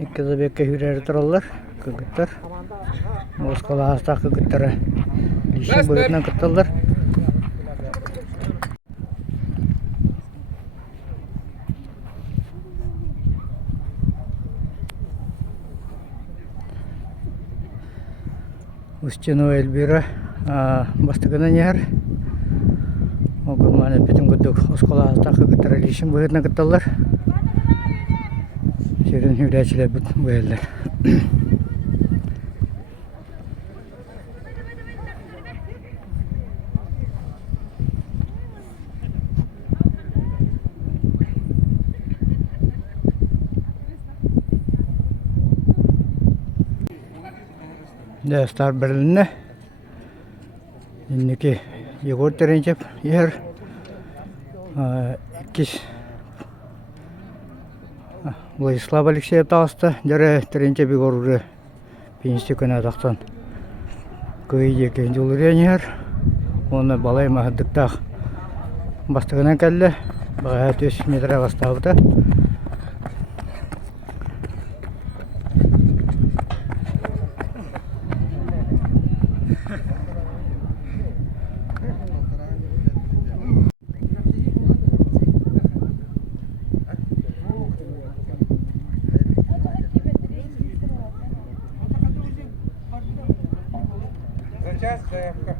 İkisi bekle hüreri dururlar. Kıgıtlar. Oskala hasta kıgıtları. Lişin boyutuna kıtırlar. Устину Эльбира бастыгына нер. Огурманы битим гудук оскола астакы кыттара лишин быгытна кытталар. Серин хүлячилер бут быйлар. Дәстәр Берлинне. Иннеки Егор Теренчев yer ikis Владислав Алексеев тағысты. Дәрі Теренчев Егоры пенсия күні атақтан. Көйде екен жолырен yer. Оны балай мағыдықтақ бастығынан кәлі. Баға 3 метр ағыстауыда. Заявка.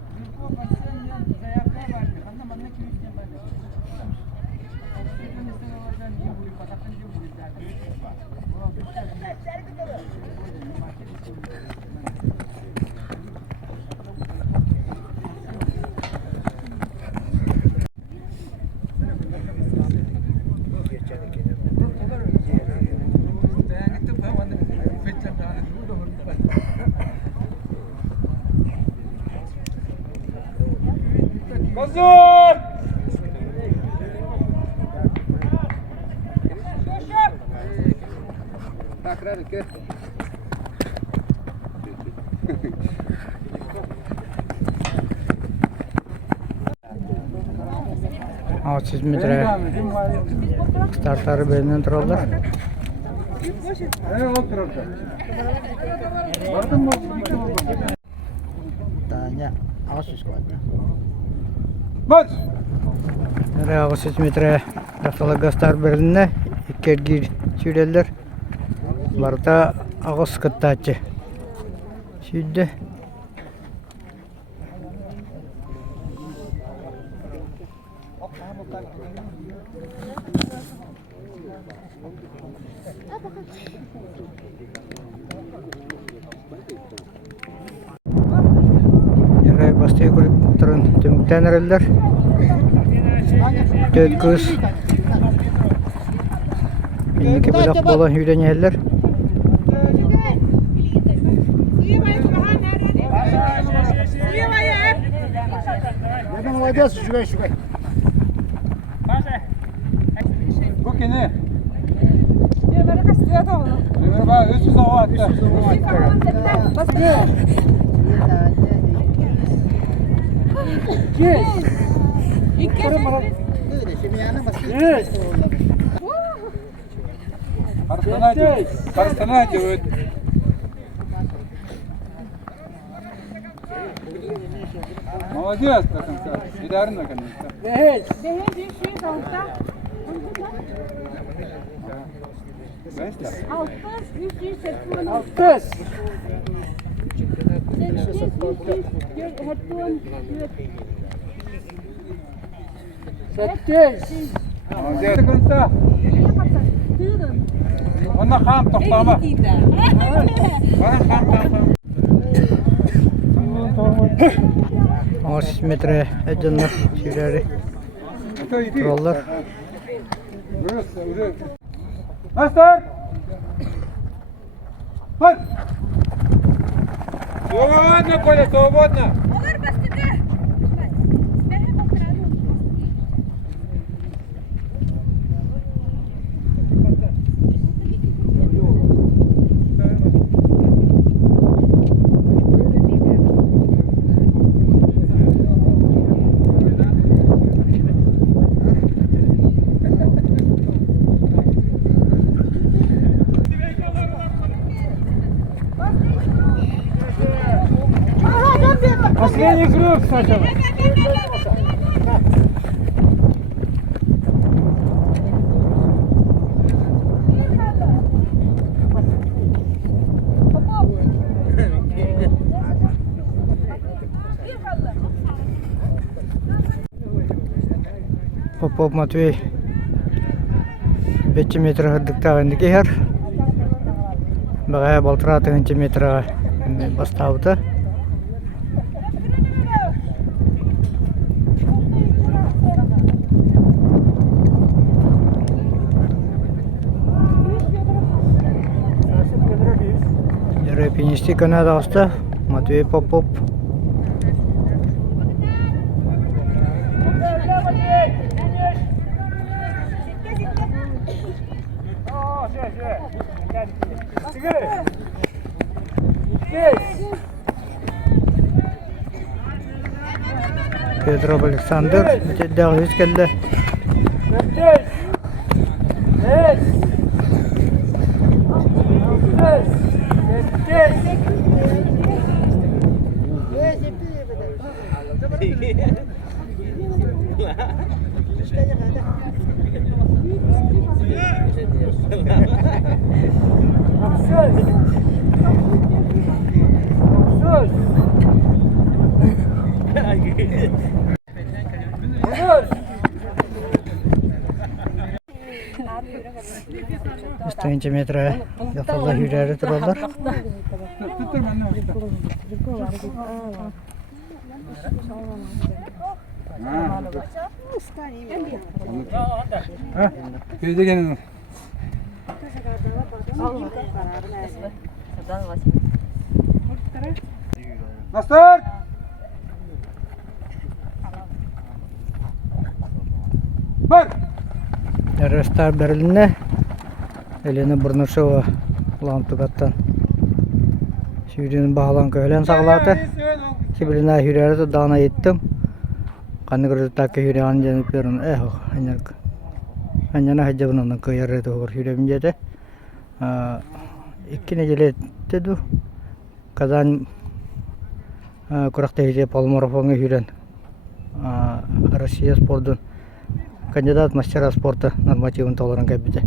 Газон! Так, рады, кэт. 600 metre startları bölümden dururlar. Tanya 600 kuadrat. Bas! 600 metre raftalığa start bölümünde iki sürüyorlar. Barda ağız kıttaçı. Şimdi Yaraya bastığı kulüplerin tümükten eriler. 4 kız. İndiki blok bolan hüyden yerler. Bu küne. Merhaba, 300 hava attı. Karstana diyor. Молодец, до конца. Идарин наконец-то. Дехеч, еще солнца. Altız, 380. Altız. Sekiz. Молодец, до конца. Ona ham to'xtama. Bana ham. 600 metre edinler sürüleri. Dururlar. Master! Hadi! Свободно, Коля, свободно! Последний круг сначала. Попов Матвей 5 метр хырдыктагынды кехер. Багая балтыра 10 метрга бастабыты. Репинисти күнэ дауста Матвей Попов. Петров Александр дәгъ келді. Üstünce metre yatırlar yürüyerek dururlar. Köyde gelin. Master! Var! Röster Berlin'e elini Burnuşova Lantukat'tan Şiirinin bağlan köylen sağladı. Kibiline hürriyeti dağına gittim. Kanı kırıktaki hürriyetin canıp yarın Anyana hacabının köyerreti olur hürriyetin de İki necele dedi. Kazan kurakta Palmarafonu hürriyen Rusya spordan кандидат мастера спорта нормативын толырын кәбіті.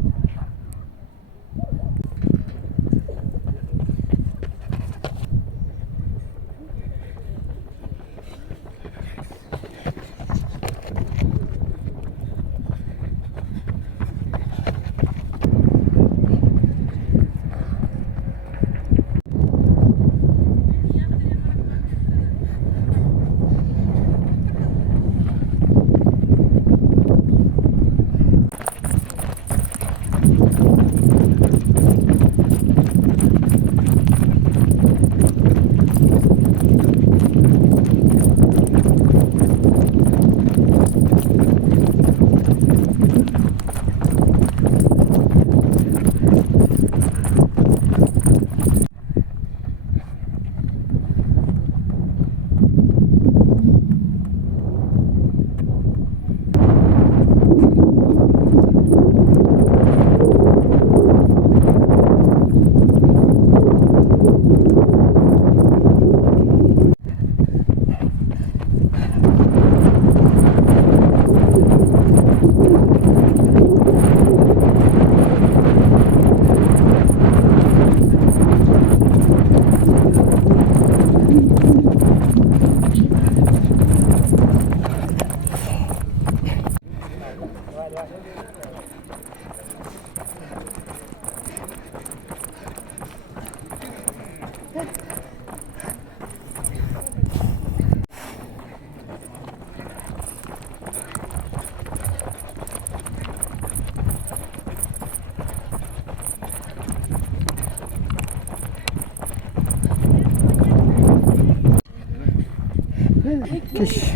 Kiş.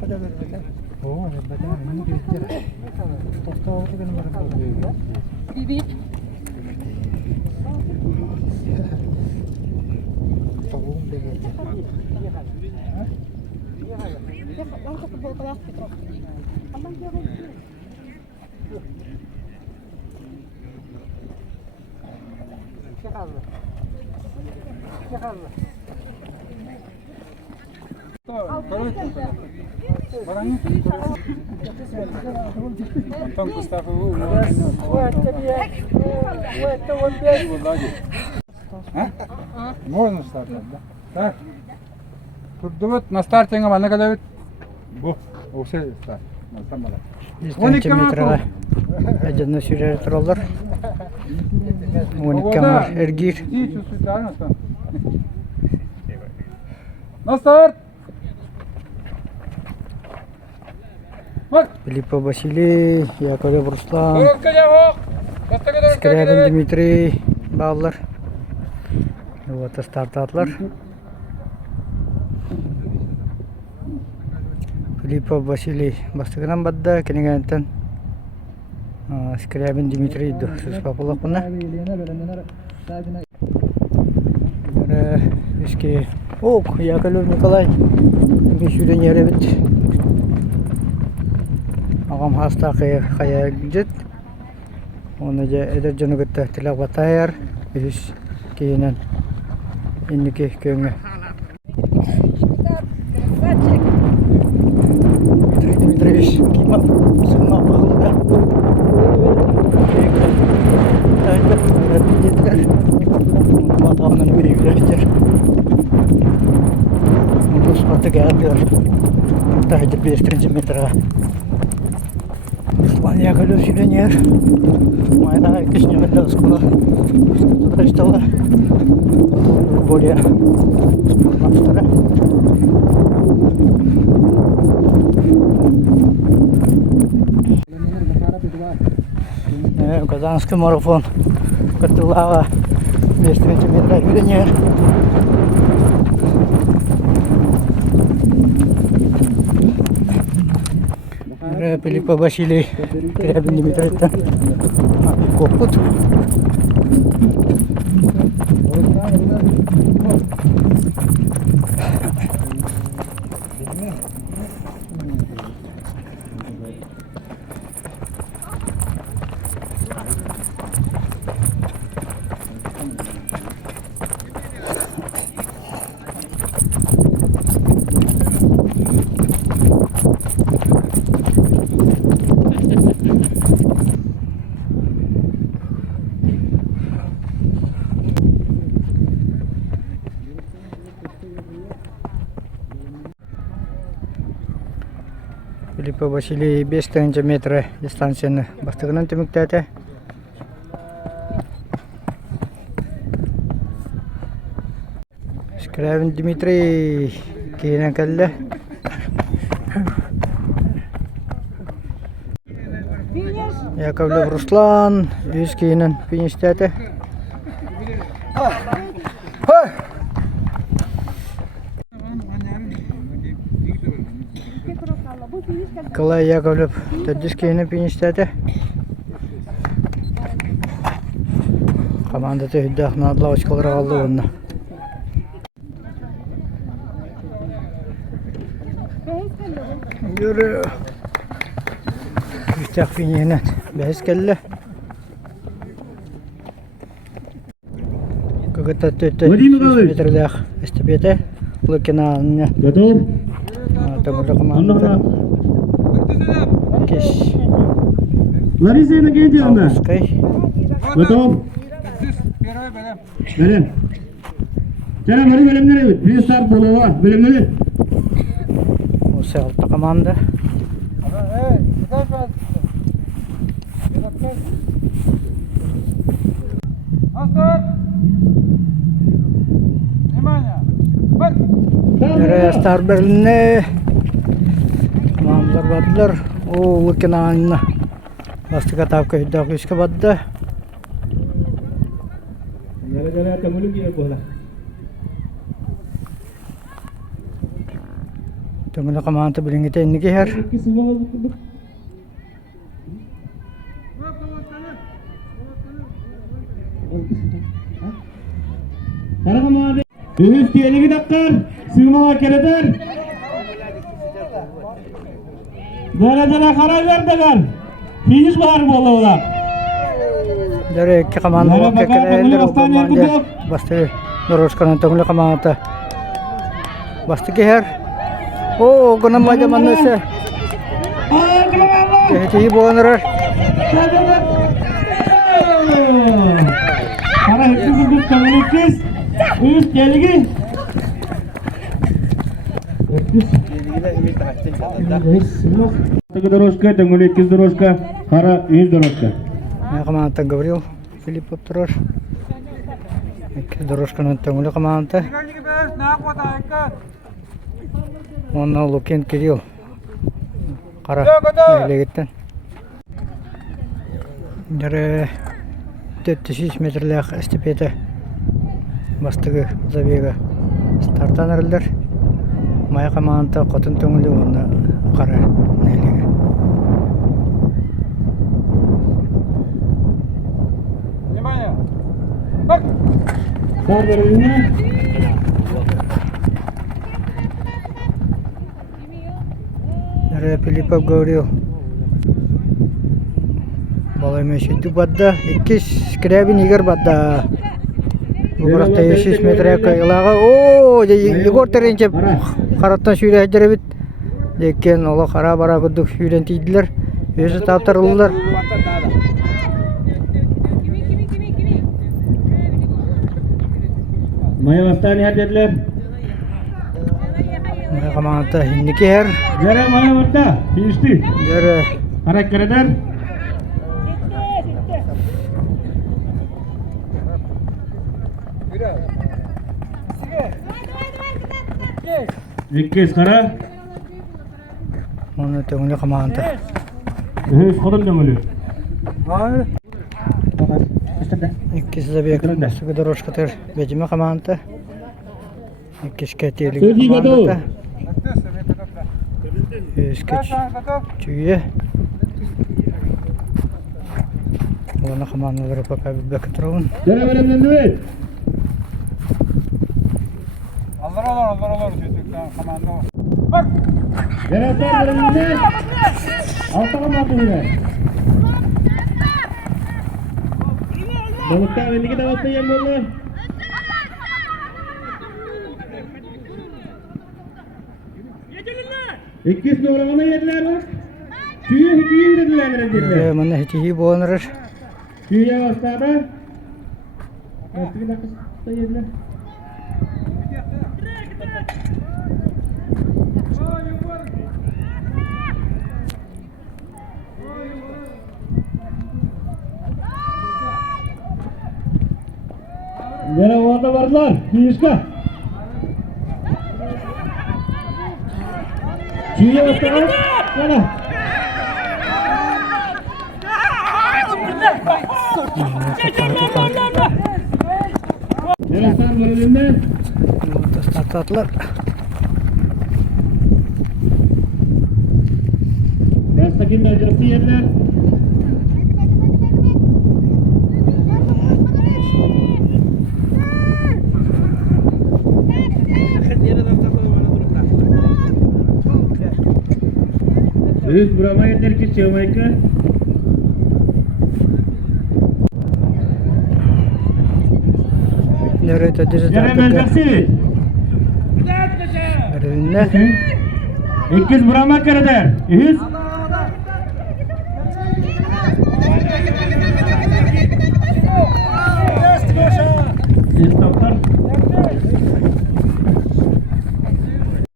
Kadar Oo, bacağı ne geçecek? Tosta oldu benim aramda. Bibit. Tavuğum da geldi. Lang sa kabol kalas Petro. Aman jero. Антон Кустафов. Можно стартовать, да? Так. Тут на старте она когда бу, все старт. Самара. 100 метрға әжінні сүйрері тұралар. 12 мар әргер. На старт! Филиппо Василий, Яковлев Руслан, Короткая явок! Скрябин Дмитрий бағылар. Вот старт атылар. Филиппо Василий бастығынан бадда, кенегенеттен Скрябин Дмитрий сөз папылық бұна. Үске Ок, Яковлев Николай, бешуден еребет. Ағам хаста қая жүд. Оны же әдір жөні күтті тілек батайар. Үз кейінен ендіке көңі. Дмитрий Дмитриевич, кима сығма бағылда. Дайындық, рәппендетілер. Матағынан өрегілер. Мұтыл спаты кәділер. Тағыды 5 метрға. Руслан Яковлев сүйленер. Майя кешінемелі ұскула. Тұтырыштала. Более спортнастары. Казанский марафон. Катылаға 5 метрға сүйленер. Филиппо Василий, Скрябин Дмитрий, Копут. Филиппо Василий 5 метр дистанцияны бастығынан түміктәді. Скрябин Дмитрий кейінен кәлі. Яковлев Руслан өз кейінен фиништәді. Николай Яковлев тәдіс кейінен фиништәді. Команда түйді надла очкалар қалды онына. Görü. Üstek finiyenen bəhis kelle. Kıgıtta tüttü 100 metrelək estafete. Lükena anına. Готов? Tamurda komanda. Keş. Лариса Иннокентьевна, Скай. готов? Первый бөлім. Бөлім. Жана бari бөлімдер өт. Bir start болуға бөлімдер. Осы алты команда. Внимание! Nereye start Berlin'e. Komandalar badılar. O Lükena anına. Bastık atapka hüddağ üskü badı. Gara-gara temulung ya bola. Töngüle kamanta bilingite inniki her. Karakamadı. Üst diyeligi dakkar. Sığmağa kereter. Derecele karar verdiler. Finish var bu ola. Dere iki kamanta Nere vakit bakar, kere töngüle hastaneye gidiyor. bastı doroşkanın töngüle kamanta. Bastı ki her. Oo, gına maca manası. Aa, kılamanlı. Heti boğanır. Kara hepsi gündüz kanalikiz. Üst diyeligi. Дорожка, тангулик из дорожка, хара из дорожка. Я команда говорил, Филиппов трош. Дорожка на тангуле команда. Он на Лукин Кирилл. Кара, легеттен. Дары 400 метрлях эстепеде бастыгы забега старттан эрилдер. Майя команда котун төңүлү оны кара нелеге. Внимание! Бак! Сардарына. Дары Филиппов говорил. Балай мешети бадда, 2 күрэғин егер бадда. Бүгірақта 500 метрге кайылаға. О, Егор теренчеп қараттан сүйрі әдері бит. Декен ола қара бара күдік сүйрен тейділер. Өзі таптарылылар. Майя бастан ядерлер. Майя команда хинники her. Жара Майя барда, финишти. Дәрі Харак кередер. Иккес кара. оны төңілі команда. Үз ходым дөңөлү. Hayır. Иккес забег. Сүгі дорожка тер. Бәжіме команда. Иккес кәтелігі Сөзі баду. команда. Өскеч чүйе. Оны командалары пока бәкі тұрауын. Жара беремденді. Allah olur. Çocuklar komando. Bak! Жара беремденді. Алтаға матуына. Balıkta öndeki davası yan bollar. İkisi doğramana yediler bak. Tüyü indirdiler dediler. Мұны хетихи болынырыр. Tüyüye bastada. Bastığı dakikada yediler. Nere orada vardılar? Finişka. Tüyüye bastada. Sana. Neresinden bölümünde? Tatlılar. Rastaki meclisi yediler. Üst burama yeter ki çığmayka. Nereye tediriz Yere artık. meclisi. Nereye? İkiz burama kereder. Üst.